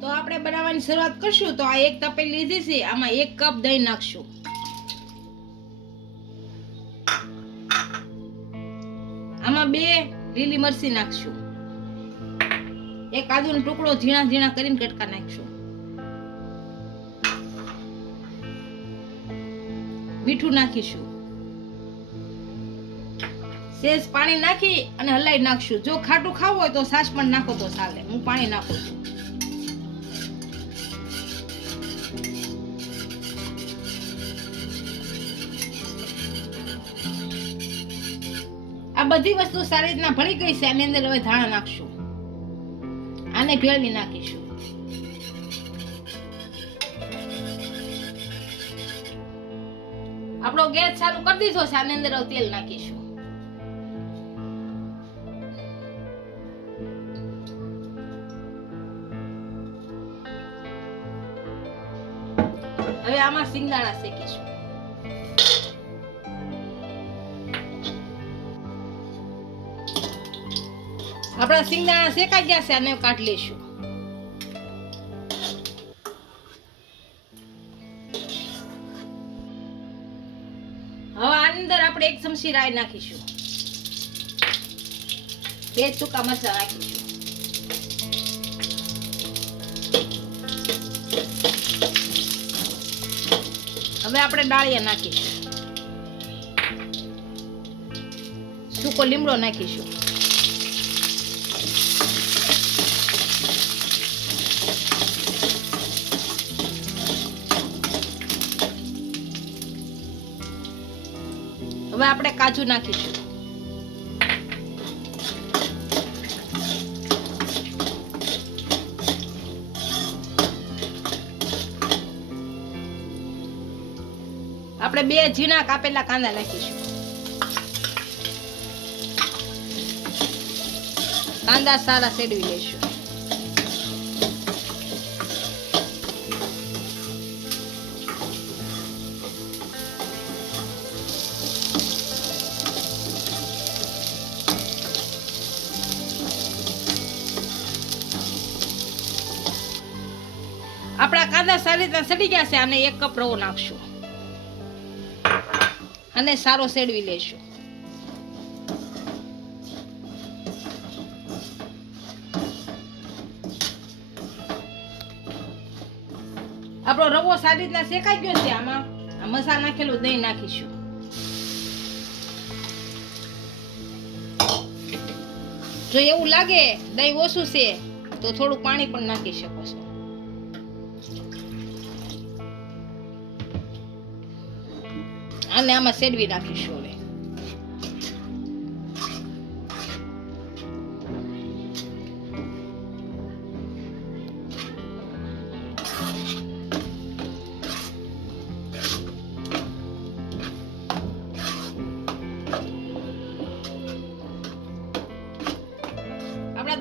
તો આપણે બનાવવાની શરૂઆત કરશું. તો આ એક તપેલી લીધી છે. આમાં એક કપ દહીં નાખશું. આમાં બે લીલી મરચી નાખશું. એક આદુનો ટુકડો ઝીણા ઝીણા કરીને કટકા નાખશું. મીઠું નાખીશું. સેજ પાણી નાખી અને હલાઈ નાખશું. જો ખાટું ખાવું હોય તો સાસ પણ નાખો તો ચાલે. હું પાણી નાખું છું. આ બધી વસ્તુ સારી રીતના ભળી ગઈ છે. એની અંદર હવે ધાણા નાખશું. આને ભેળવી નાખીશું. આપણો ગેસ ચાલુ કરી દીધો છે. આની અંદર હવે તેલ નાખીશું. હવે આમાં સિંગદાણા શેકીશું. આપણા સિંગદાણા શેકાઈ ગયા છે, આને કાઢી લેશું હવે આની અંદર આપણે એક ચમચી રાઈ નાખીશું. બે સૂકા મરચા નાખીશું. હવે આપણે ડાળિયા નાખીશું. સૂકો લીમડો નાખીશું. હવે આપણે કાજુ નાખીશું. આપણે બે ઝીણા કાપેલા કાંદા નાખીશું. કાંદા સારા સેડવી લઈશું. આપણા કાંદા સારી રીતના સડી ગયા છે અને એક કપ રવો નાખશું. અને સારો સેડવી લેશું. આપણો રવો સારી રીતના શેકાઈ ગયો છે આમાં. આ મસાલા નાખેલું દહીં નાખીશું. જો એવું લાગે દહીં ઓછું છે, તો થોડું પાણી પણ નાખી શકો છો. આને આમાં સેડવી નાખીશું હવે.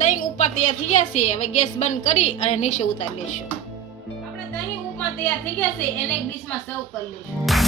દહીં ઉપમા તૈયાર થઈ ગયા હવે ગેસ બંધ કરી અને નીચે ઉતારી લેશું આપણે દહીં ઉપમા તૈયાર થઈ ગયા છે. એને એક ડીશમાં સર્વ કરી લઈશું.